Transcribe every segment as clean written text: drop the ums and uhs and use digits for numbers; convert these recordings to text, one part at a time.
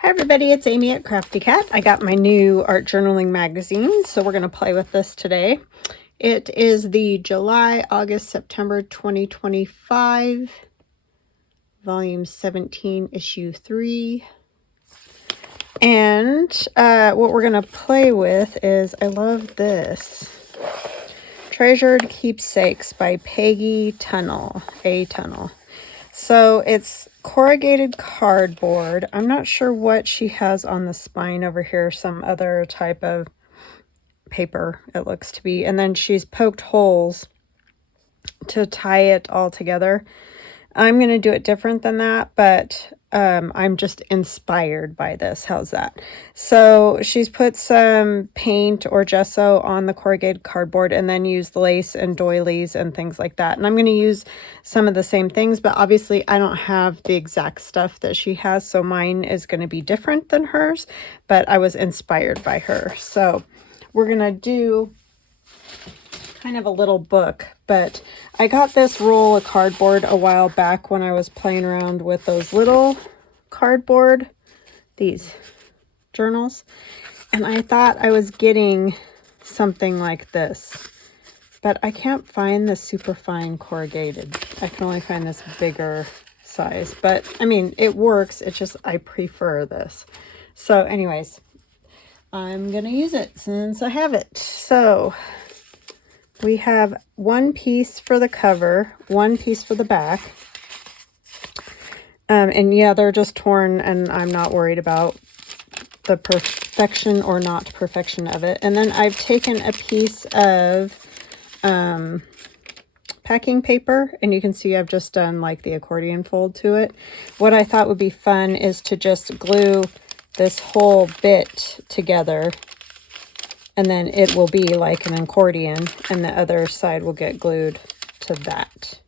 Hi everybody, it's Amy at Crafty Cat. I got my new art journaling magazine, so we're going to play with this today. It is the July, August, September 2025, volume 17, issue 3. And what we're going to play with is, I love this, Treasured Keepsakes by Peggy Tunnell, A. Tunnell. So it's corrugated cardboard. I'm not sure what she has on the spine over here, some other type of paper it looks to be. And then she's poked holes to tie it all together. I'm going to do it different than that, but I'm just inspired by this. How's that? So she's put some paint or gesso on the corrugated cardboard and then used lace and doilies and things like that. And I'm going to use some of the same things, but obviously I don't have the exact stuff that she has, so mine is going to be different than hers, but I was inspired by her. So we're going to do kind of a little book, but I got this roll of cardboard a while back when I was playing around with those little cardboard, these journals, and I thought I was getting something like this, but I can't find the super fine corrugated. I can only find this bigger size, but I mean, it works. It's just I prefer this. So anyways, I'm gonna use it since I have it. So we have one piece for the cover, one piece for the back. And yeah, they're just torn, and I'm not worried about the perfection or not perfection of it. And then I've taken a piece of packing paper, and you can see I've just done like the accordion fold to it. What I thought would be fun is to just glue this whole bit together, and then it will be like an accordion, and the other side will get glued to that.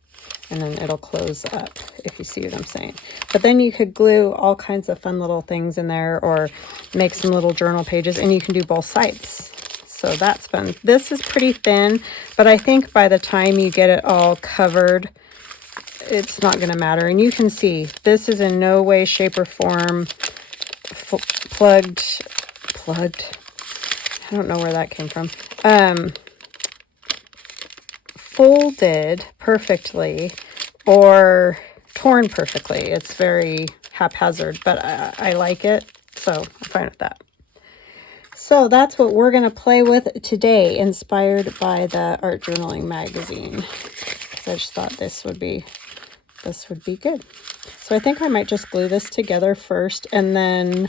And then it'll close up, if you see what I'm saying. But then you could glue all kinds of fun little things in there, or make some little journal pages, and you can do both sides. So that's fun. This is pretty thin, but I think by the time you get it all covered, it's not going to matter. And you can see, this is in no way, shape, or form plugged. I don't know where that came from. Folded perfectly or torn perfectly. It's very haphazard, but I like it, so I'm fine with that. So that's what we're going to play with today, inspired by the Art Journaling magazine. So I just thought this would be good. So I think I might just glue this together first, and then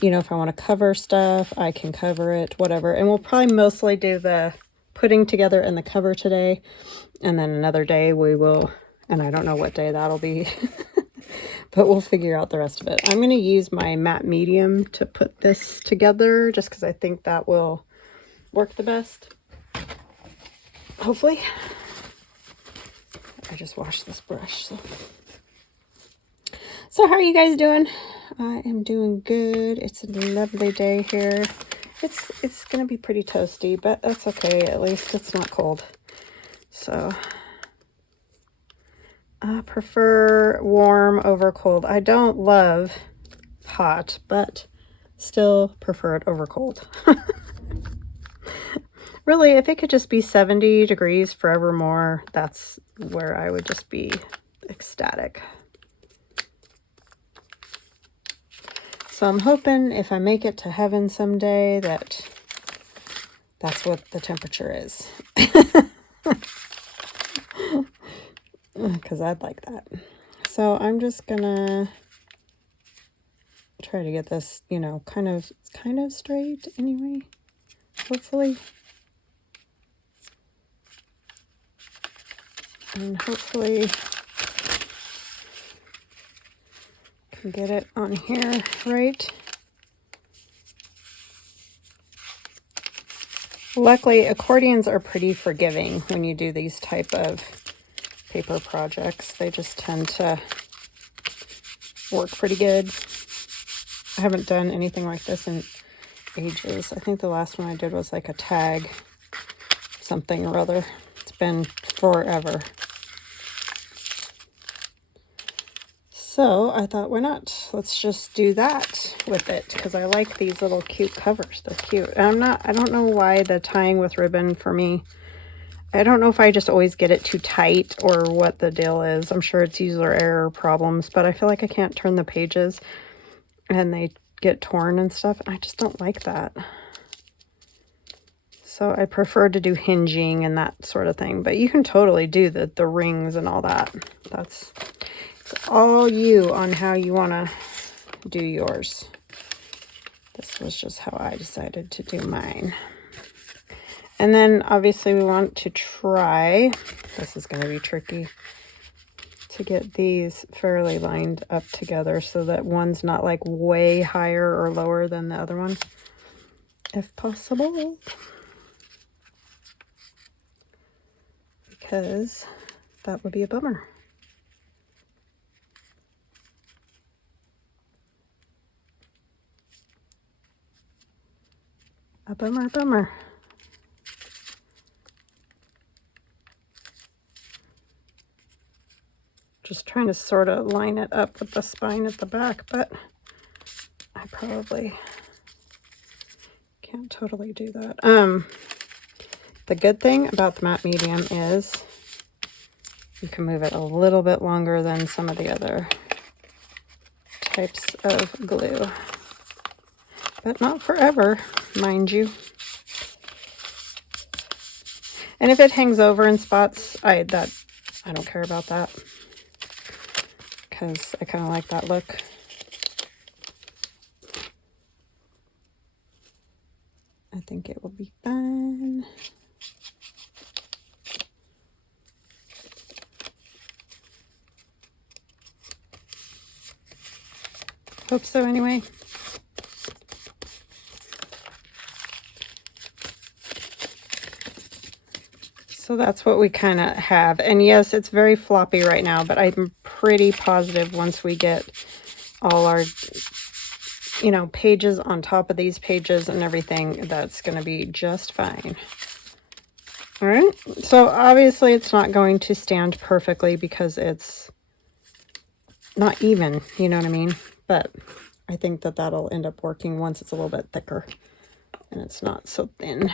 you know, if I want to cover stuff, I can cover it, whatever. And we'll probably mostly do the putting together and the cover today. And then another day we will, and I don't know what day that'll be, but we'll figure out the rest of it. I'm going to use my matte medium to put this together, just because I think that will work the best. Hopefully. I just washed this brush, So how are you guys doing? I am doing good. It's a lovely day here. It's going to be pretty toasty, but that's okay. At least it's not cold. So I prefer warm over cold. I don't love hot, but still prefer it over cold. Really, if it could just be 70 degrees forevermore, that's where I would just be ecstatic. So I'm hoping if I make it to heaven someday that that's what the temperature is. Because I'd like that. So I'm just gonna try to get this, you know, kind of straight anyway, hopefully. And hopefully get it on here right. Luckily, accordions are pretty forgiving when you do these type of paper projects. They just tend to work pretty good. I haven't done anything like this in ages. I think the last one I did was like a tag something or other. It's been forever. So I thought, why not? Let's just do that with it, because I like these little cute covers. They're cute. And I don't know why the tying with ribbon for me, I don't know if I just always get it too tight or what the deal is. I'm sure it's user error problems, but I feel like I can't turn the pages and they get torn and stuff. And I just don't like that. So I prefer to do hinging and that sort of thing. But you can totally do the rings and all that. It's all you on how you want to do yours. This was just how I decided to do mine. And then obviously we want to try, this is going to be tricky, to get these fairly lined up together so that one's not like way higher or lower than the other one, if possible. Because that would be a bummer. A bummer, bummer. Just trying to sort of line it up with the spine at the back, but I probably can't totally do that. The good thing about the matte medium is you can move it a little bit longer than some of the other types of glue, but not forever, mind you. And if it hangs over in spots, I don't care about that, because I kind of like that look. I think it will be fun. Hope so anyway. So that's what we kind of have. And yes, it's very floppy right now, but I'm pretty positive once we get all our, pages on top of these pages and everything, that's going to be just fine. All right. So obviously it's not going to stand perfectly because it's not even, you know what I mean? But I think that that'll end up working once it's a little bit thicker and it's not so thin.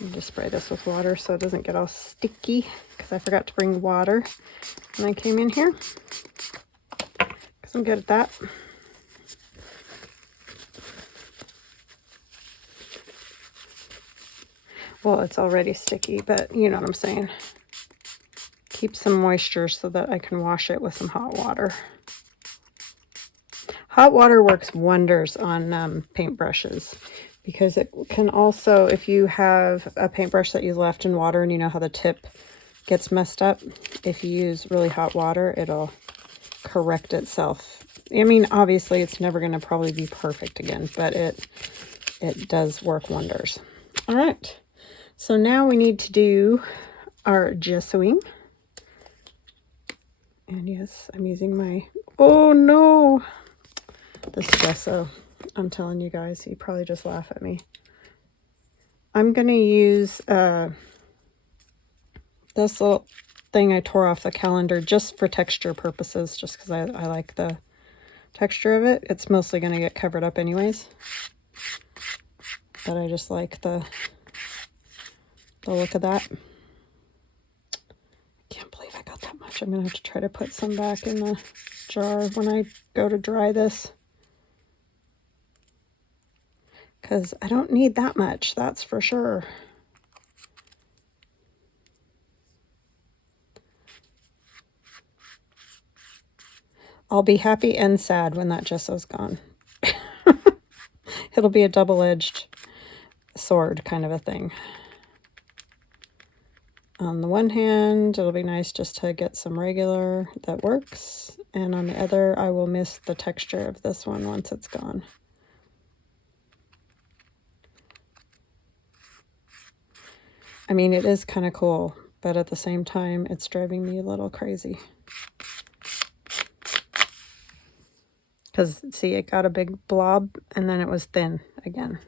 I'm just spray this with water so it doesn't get all sticky, because I forgot to bring water when I came in here, because I'm good at that. Well, it's already sticky, but you know what I'm saying. Keep some moisture so that I can wash it with some hot water. Hot water works wonders on paintbrushes, because it can also, if you have a paintbrush that you left in water and you know how the tip gets messed up, if you use really hot water, it'll correct itself. I mean, obviously it's never going to probably be perfect again, but it does work wonders. All right, so now we need to do our gessoing. And yes, I'm using my, oh no, this gesso. I'm telling you guys, you probably just laugh at me. I'm going to use this little thing I tore off the calendar just for texture purposes, just because I like the texture of it. It's mostly going to get covered up anyways, but I just like the look of that. I can't believe I got that much. I'm going to have to try to put some back in the jar when I go to dry this, because I don't need that much, that's for sure. I'll be happy and sad when that gesso's gone. It'll be a double-edged sword kind of a thing. On the one hand, it'll be nice just to get some regular that works, and on the other, I will miss the texture of this one once it's gone. I mean, it is kind of cool, but at the same time, it's driving me a little crazy. Because, see, it got a big blob, and then it was thin again.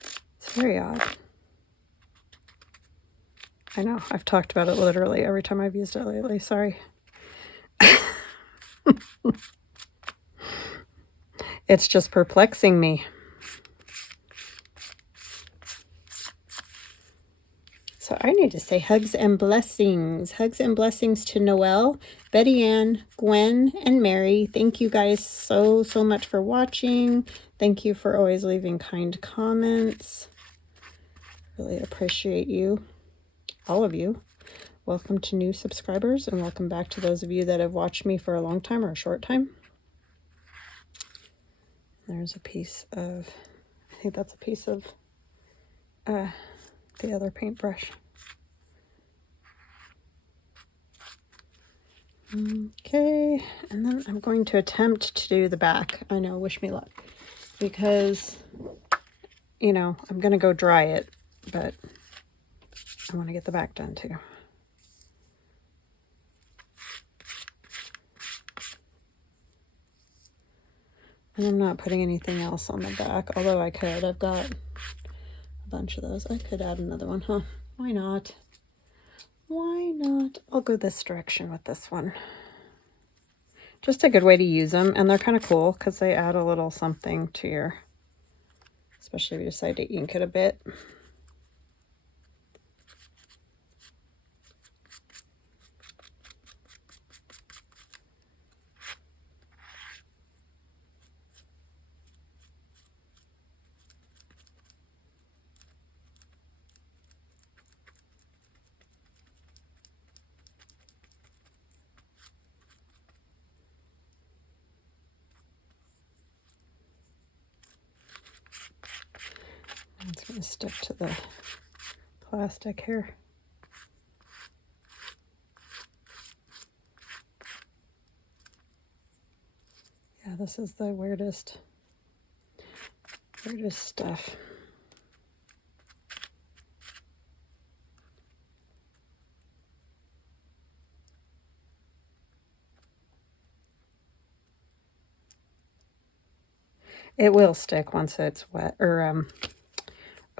It's very odd. I know, I've talked about it literally every time I've used it lately, sorry. It's just perplexing me. So I need to say hugs and blessings. Hugs and blessings to Noelle, Betty Ann, Gwen, and Mary. Thank you guys so much for watching. Thank you for always leaving kind comments. Really appreciate you, all of you. Welcome to new subscribers, and welcome back to those of you that have watched me for a long time or a short time. There's a piece of, I think that's a piece of the other paintbrush. Okay, and then I'm going to attempt to do the back. I know, wish me luck, because, you know, I'm going to go dry it, but I want to get the back done too. And I'm not putting anything else on the back, although I could. I've got a bunch of those. I could add another one, huh? Why not? Why not? I'll go this direction with this one. Just a good way to use them, and they're kind of cool because they add a little something to your, especially if you decide to ink it a bit. It's going to stick to the plastic here. Yeah, this is the weirdest stuff. It will stick once it's wet, or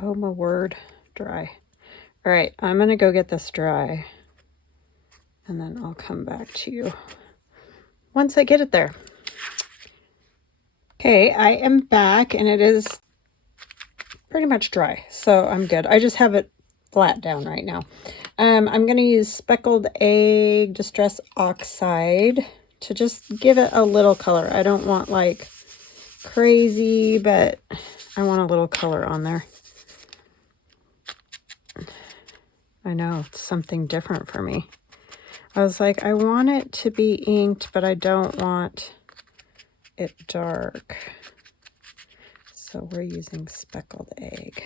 oh my word, dry. All right, I'm gonna go get this dry, and then I'll come back to you once I get it there. Okay, I am back, and it is pretty much dry, so I'm good. I just have it flat down right now. I'm gonna use Speckled Egg Distress Oxide to just give it a little color. I don't want like crazy, but I want a little color on there. I know, it's something different for me. I was like, I want it to be inked, but I don't want it dark. So we're using Speckled Egg.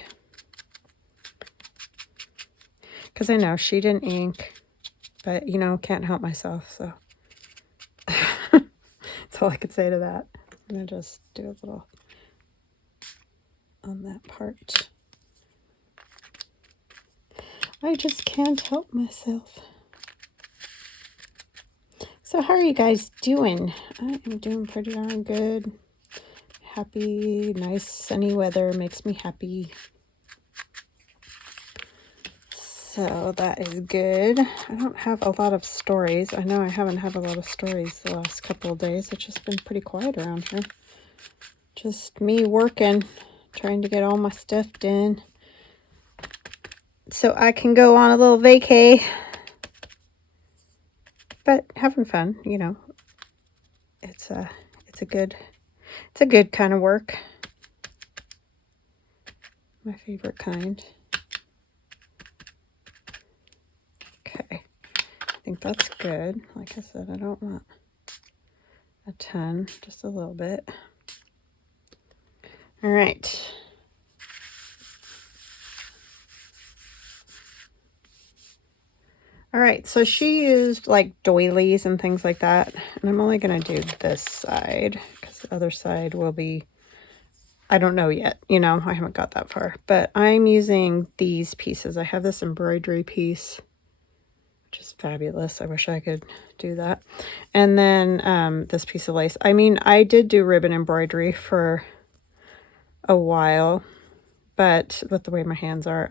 Because I know she didn't ink, but, you know, can't help myself, so. That's all I could say to that. I'm going to just do a little on that part. I just can't help myself. So how are you guys doing? I am doing pretty darn good. Happy, nice sunny weather makes me happy. So that is good. I don't have a lot of stories. I know I haven't had a lot of stories the last couple of days. It's just been pretty quiet around here. Just me working, trying to get all my stuff done, so I can go on a little vacay. But having fun, you know. It's a good kind of work. My favorite kind. Okay. I think that's good. Like I said, I don't want a ton, just a little bit. All right. All right, so she used like doilies and things like that, and I'm only going to do this side because the other side will be, I don't know yet, you know, I haven't got that far, but I'm using these pieces. I have this embroidery piece, which is fabulous. I wish I could do that. And then this piece of lace. I mean, I did do ribbon embroidery for a while, but with the way my hands are,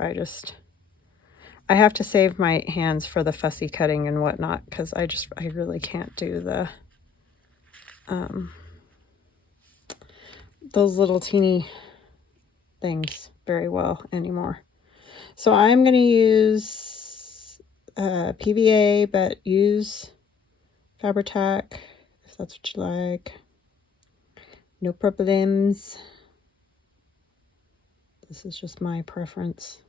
I have to save my hands for the fussy cutting and whatnot, because I really can't do those little teeny things very well anymore. So I'm going to use PVA, but use Fabri-Tac if that's what you like. No problems. This is just my preference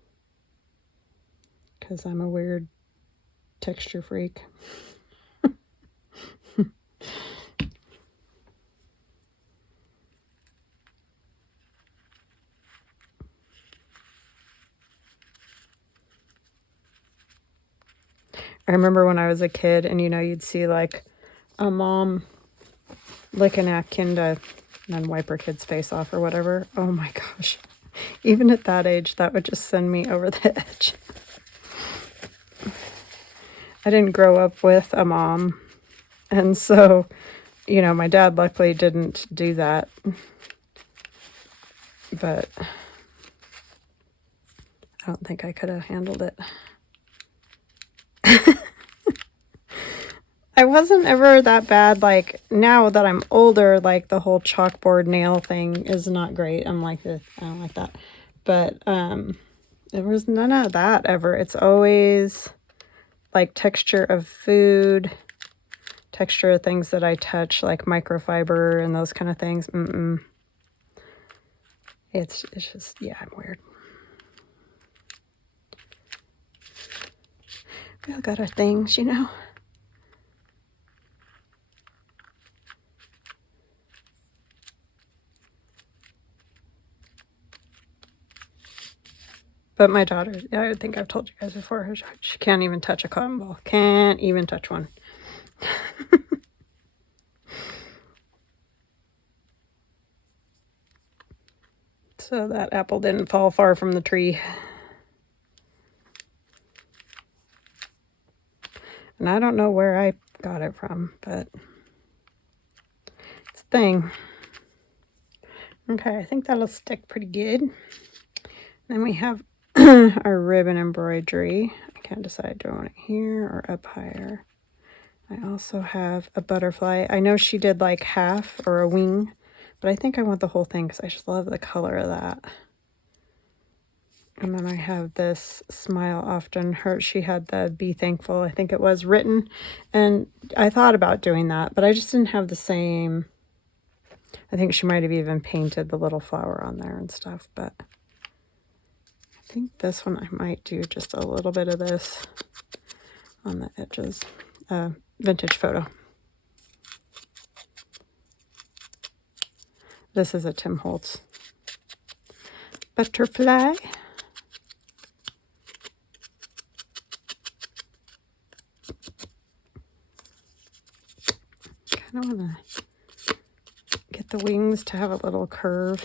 because I'm a weird texture freak. I remember when I was a kid and, you know, you'd see like a mom lick a napkin to and then wipe her kid's face off or whatever. Oh my gosh. Even at that age, that would just send me over the edge. I didn't grow up with a mom. And so, you know, my dad luckily didn't do that. But I don't think I could have handled it. I wasn't ever that bad. Like, now that I'm older, like, the whole chalkboard nail thing is not great. I'm like, I don't like that. But there was none of that ever. It's always, like, texture of food, texture of things that I touch, like microfiber and those kind of things. It's just, yeah, I'm weird. We all got our things, you know. But my daughter, I think I've told you guys before, she can't even touch a cotton ball. Can't even touch one. So that apple didn't fall far from the tree. And I don't know where I got it from, but it's a thing. Okay, I think that'll stick pretty good. Then we have our ribbon embroidery. I can't decide, do I want it here or up higher? I also have a butterfly. I know she did like half or a wing, but I think I want the whole thing because I just love the color of that. And then I have this Smile Often Hurts. She had the Be Thankful, I think it was, written. And I thought about doing that, but I just didn't have the same. I think she might have even painted the little flower on there and stuff, but I think this one I might do just a little bit of this on the edges. Vintage photo. This is a Tim Holtz butterfly. Kind of want to get the wings to have a little curve.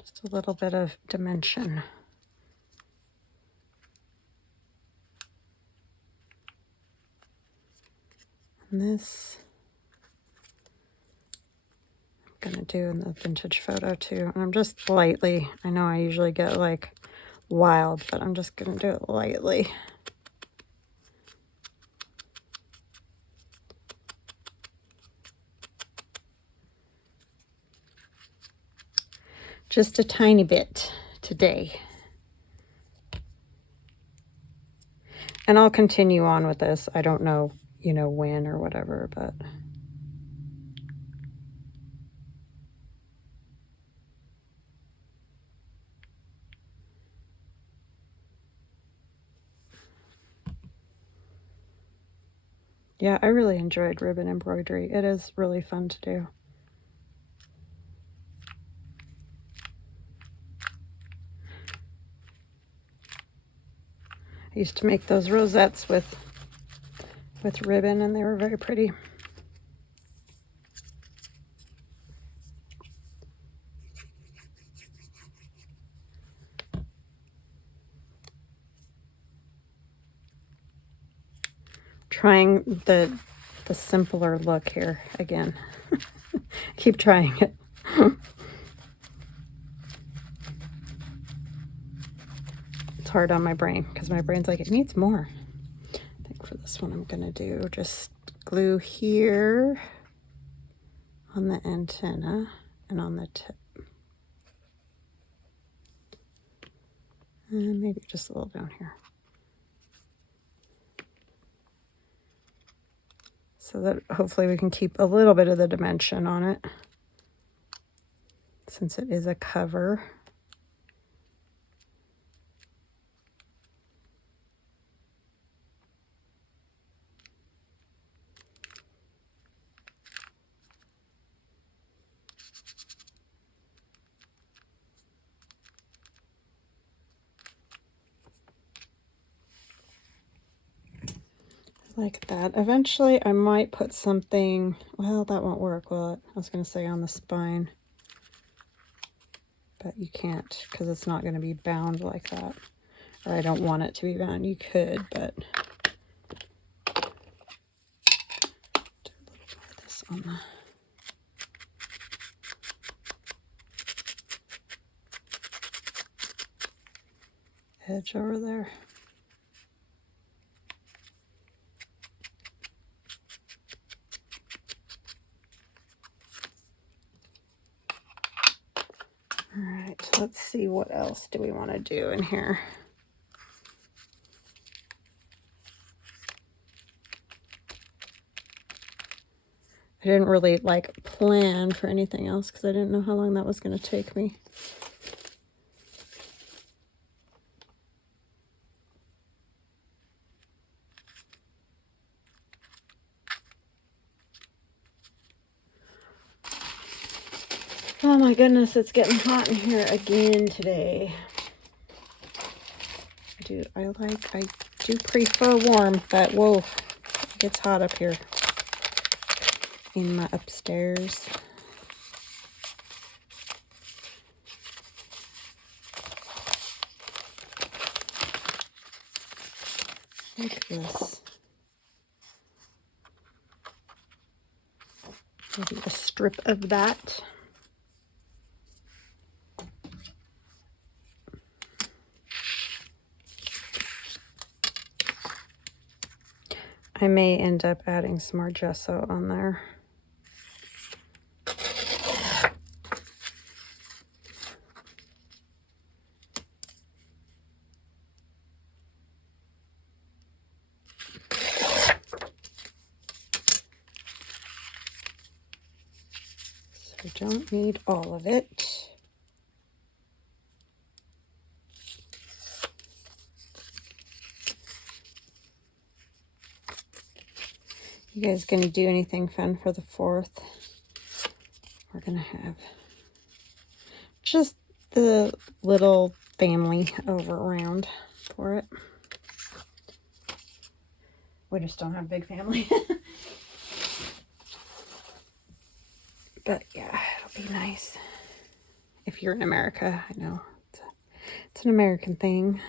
Just a little bit of dimension. And this I'm going to do in the vintage photo too. And I'm just lightly, I know I usually get like wild, but I'm just going to do it lightly. Just a tiny bit today. And I'll continue on with this. I don't know, you know, when or whatever, but yeah, I really enjoyed ribbon embroidery. It is really fun to do. I used to make those rosettes with ribbon, and they were very pretty. Trying the simpler look here again. Keep trying it. It's hard on my brain because my brain's like, it needs more. I think for this one I'm gonna do just glue here on the antenna and on the tip. And maybe just a little down here. So that hopefully we can keep a little bit of the dimension on it, since it is a cover. Like that. Eventually I might put something, well, that won't work, will it? I was going to say on the spine, but you can't because it's not going to be bound like that. Or I don't want it to be bound. You could, but do a little more of this on the edge over there. All right, let's see what else do we want to do in here. I didn't really like plan for anything else because I didn't know how long that was going to take me. Oh my goodness, it's getting hot in here again today. I do prefer warm, but whoa, it gets hot up here in my upstairs. Like this. Maybe a strip of that. I may end up adding some more gesso on there. So I don't need all of it. You guys gonna do anything fun for the 4th? We're gonna have just the little family over around for it. We just don't have a big family. But yeah, it'll be nice. If you're in America, I know it's an American thing.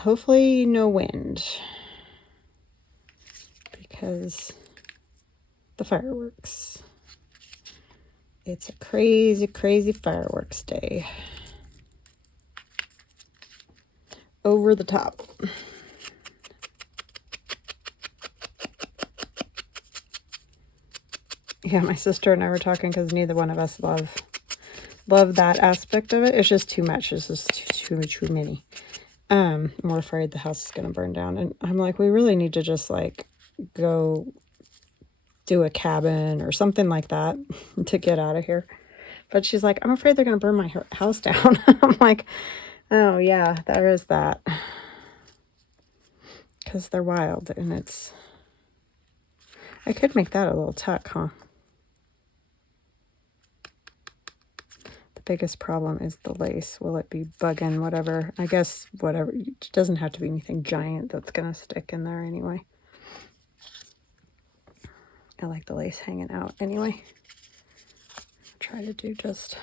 Hopefully no wind, because the fireworks. It's a crazy, crazy fireworks day. Over the top. Yeah, my sister and I were talking because neither one of us love that aspect of it. It's just too much. It's just too many. We're afraid the house is going to burn down. And I'm like, we really need to just like go do a cabin or something like that to get out of here. But she's like, I'm afraid they're going to burn my house down. I'm like, oh yeah, there is that. Because they're wild and it's... I could make that a little tuck, huh? The biggest problem is the lace. Will it be bugging whatever? I guess whatever. It doesn't have to be anything giant that's going to stick in there anyway. I like the lace hanging out anyway. Try to do just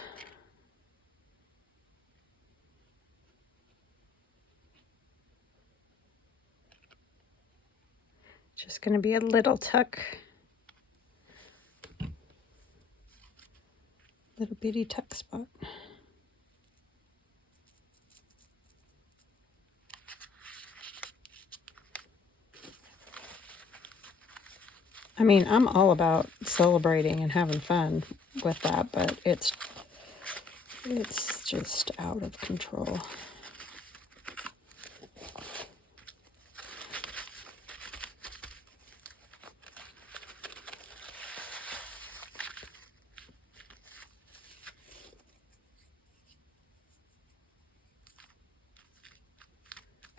going to be a little tuck. Little bitty tuck spot. I mean, I'm all about celebrating and having fun with that, but it's just out of control.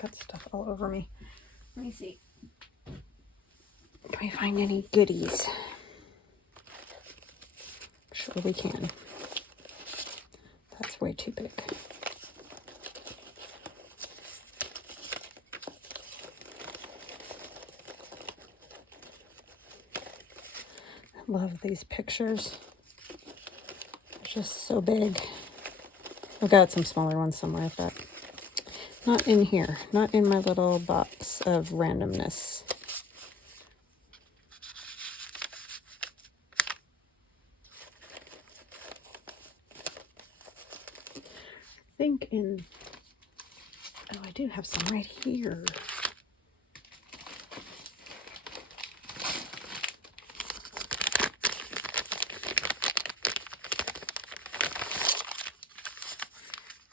Got stuff all over me. Let me see. Can we find any goodies? Sure we can. That's way too big. I love these pictures. They're just so big. I've got some smaller ones somewhere, but not in here. Not in my little box of randomness. I think in... Oh, I do have some right here.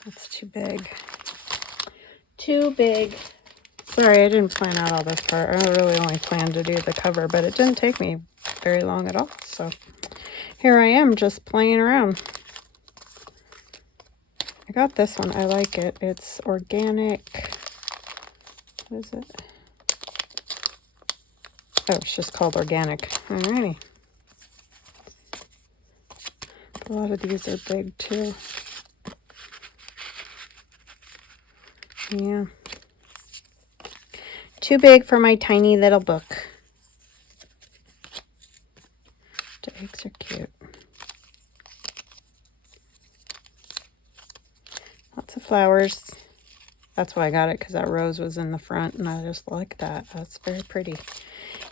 That's too big. Too big. Sorry, I didn't plan out all this part. I really only planned to do the cover, but it didn't take me very long at all. So here I am just playing around. I got this one. I like it. It's organic. What is it? Oh, it's just called organic. Alrighty. A lot of these are big too. Yeah. Too big for my tiny little book. The eggs are cute. Lots of flowers. That's why I got it, because that rose was in the front, and I just like that. That's very pretty.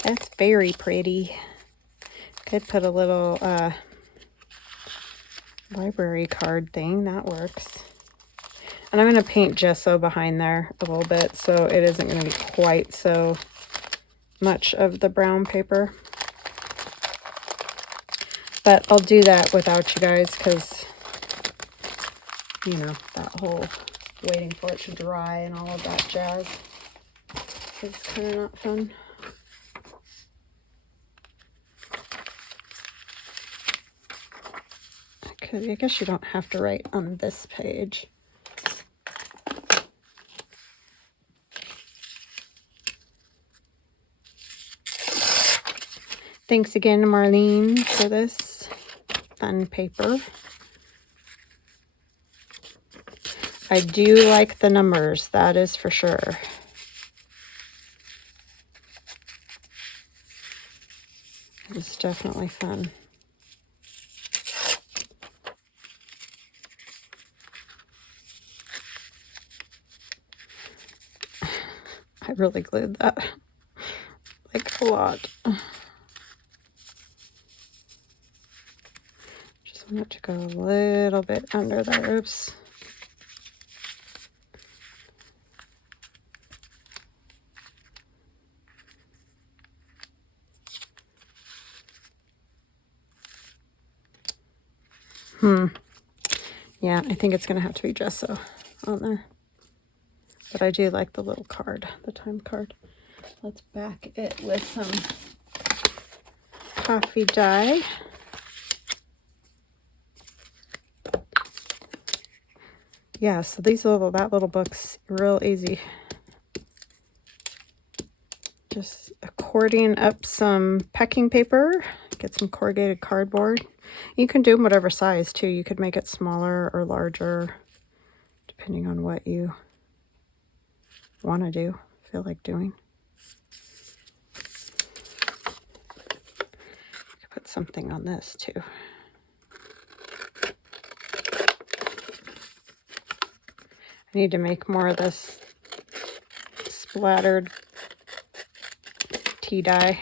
That's very pretty. Could put a little library card thing. That works. And I'm going to paint gesso behind there a little bit, so it isn't going to be quite so much of the brown paper. But I'll do that without you guys, because, you know, that whole waiting for it to dry and all of that jazz is kind of not fun. I guess you don't have to write on this page. Thanks again, Marlene, for this fun paper. I do like the numbers, that is for sure. It's definitely fun. I really glued that like a lot. Just want it to go a little bit under there. Oops. Yeah, I think it's going to have to be gesso on there. But I do like the little card, the time card. Let's back it with some coffee dye. Yeah, so these that little book's real easy. Just accordion up some packing paper, get some corrugated cardboard. You can do them whatever size too. You could make it smaller or larger, depending on what you want to do, feel like doing. I could put something on this too. I need to make more of this splattered tea dye.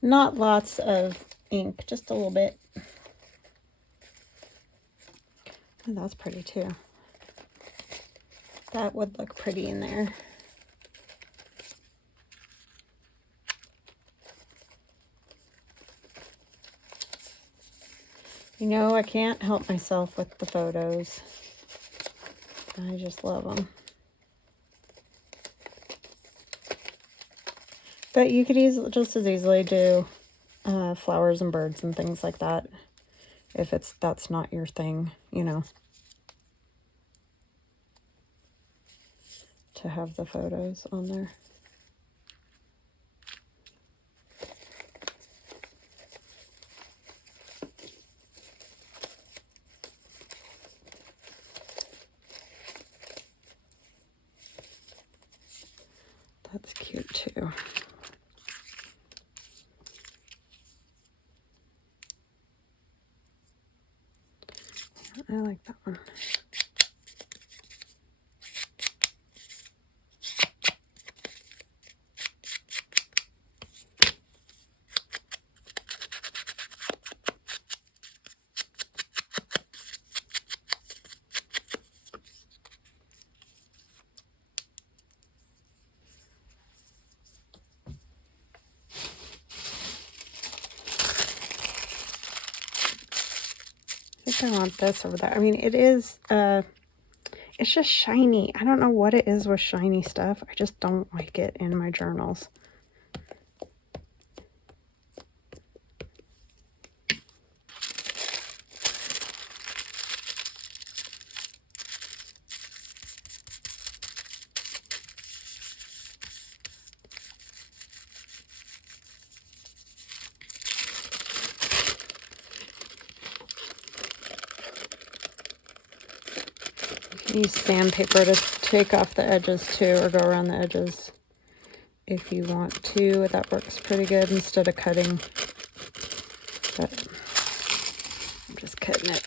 Not lots of ink, just a little bit. Oh, that's pretty too. That would look pretty in there. You know, I can't help myself with the photos. I just love them. But you could just as easily do flowers and birds and things like that if that's not your thing, you know, to have the photos on there. That's cute too. I like that one. I think I want this over there. I mean, it is, it's just shiny. I don't know what it is with shiny stuff. I just don't like it in my journals. Use sandpaper to take off the edges too, or go around the edges if you want to. That works pretty good instead of cutting. But I'm just cutting it.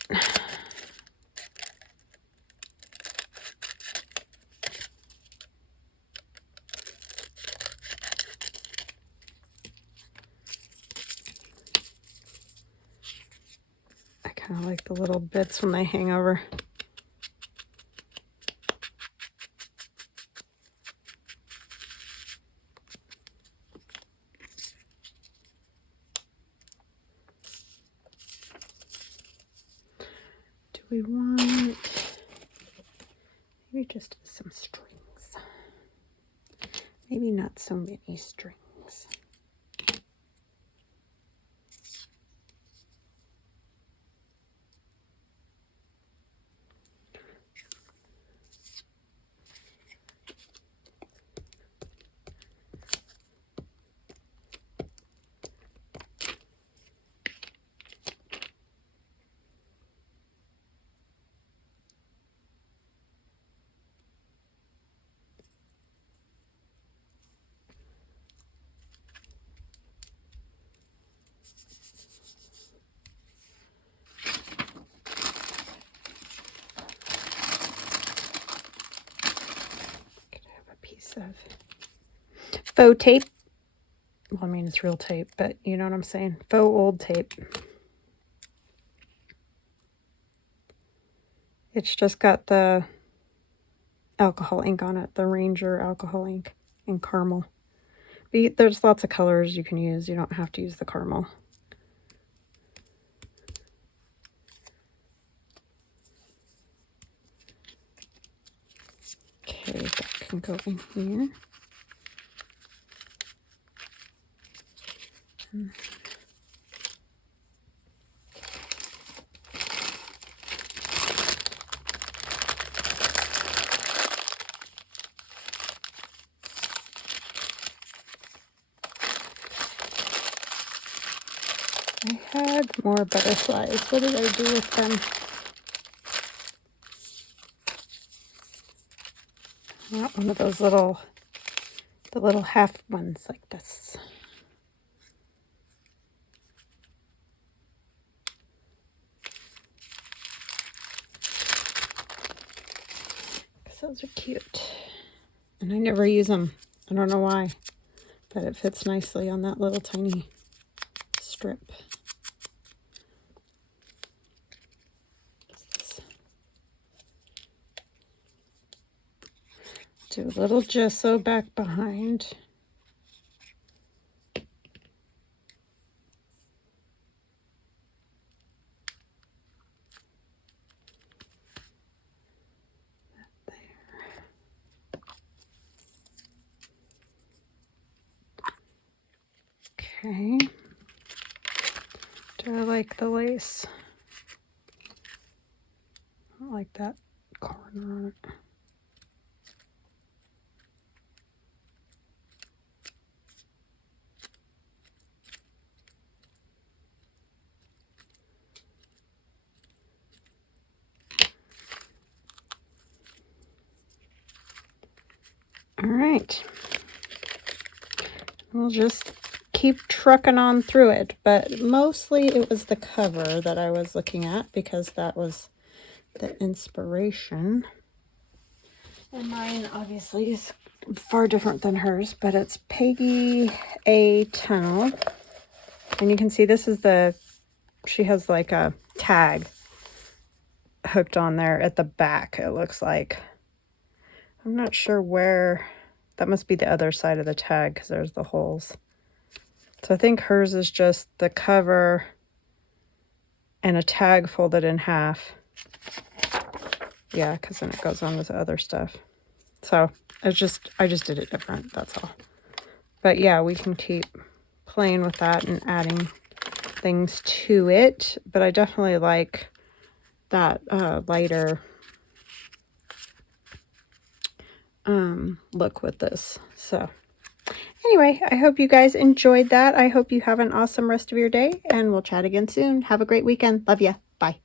I kind of like the little bits when they hang over. We want maybe just some strings. Maybe not so many strings. Of faux tape. Well, I mean, it's real tape, but you know what I'm saying. Faux old tape. It's just got the alcohol ink on it, the Ranger alcohol ink and caramel. But there's lots of colors you can use. You don't have to use the caramel. Okay, that can go in here. I had more butterflies. What did I do with them? Not one of those the little half ones like this. Those are cute. And I never use them. I don't know why. But it fits nicely on that little tiny strip. Do a little gesso back behind. Okay. Do I like the lace? I don't like that corner on it. All right. We'll just keep trucking on through it, but mostly it was the cover that I was looking at because that was the inspiration. And mine obviously is far different than hers, but it's Peggy A Tunnell. And you can see this is she has like a tag hooked on there at the back, it looks like. I'm not sure where, that must be the other side of the tag because there's the holes. So I think hers is just the cover and a tag folded in half. Yeah, because then it goes on with the other stuff. So I just did it different, that's all. But yeah, we can keep playing with that and adding things to it. But I definitely like that lighter look with this. So anyway, I hope you guys enjoyed that. I hope you have an awesome rest of your day, and we'll chat again soon. Have a great weekend. Love ya. Bye.